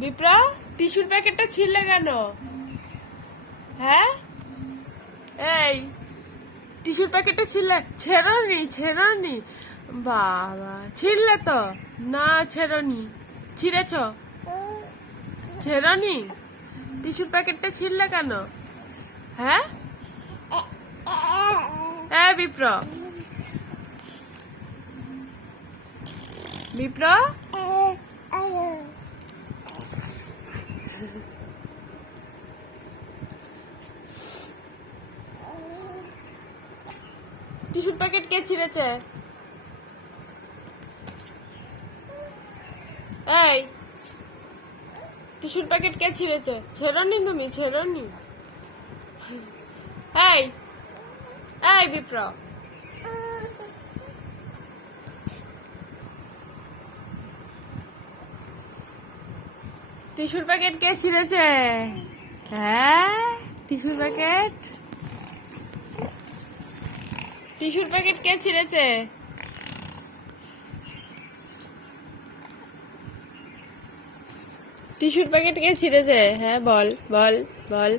বিপ্রা, টিস্যুর প্যাকেটটা ছিঁড়লে কেন? হ্যাঁ, এই টিস্যুর প্যাকেটটা ছেড়নি। বাবা, ছিঁড়লে তো? না ছেড়নি। ছিঁড়েছ? ছেড়নি? টিস্যুর প্যাকেটটা ছিঁড়লে কেন? হ্যাঁ, বিপ্র, বিপ্র, টিস্যুর প্যাকেট কে ছিঁড়েছে? এই টিস্যুর প্যাকেট কে ছিঁড়েছে? ছেড়নি তুমি? ছেড়নি? এই এই বিপ্র, টিস্যুর প্যাকেট কে ছিঁড়েছে? হ্যাঁ, টিস্যুর প্যাকেট কে ছিঁড়েছে? টিস্যুর প্যাকেট কে ছিঁড়েছে? হ্যাঁ, বল বল বল।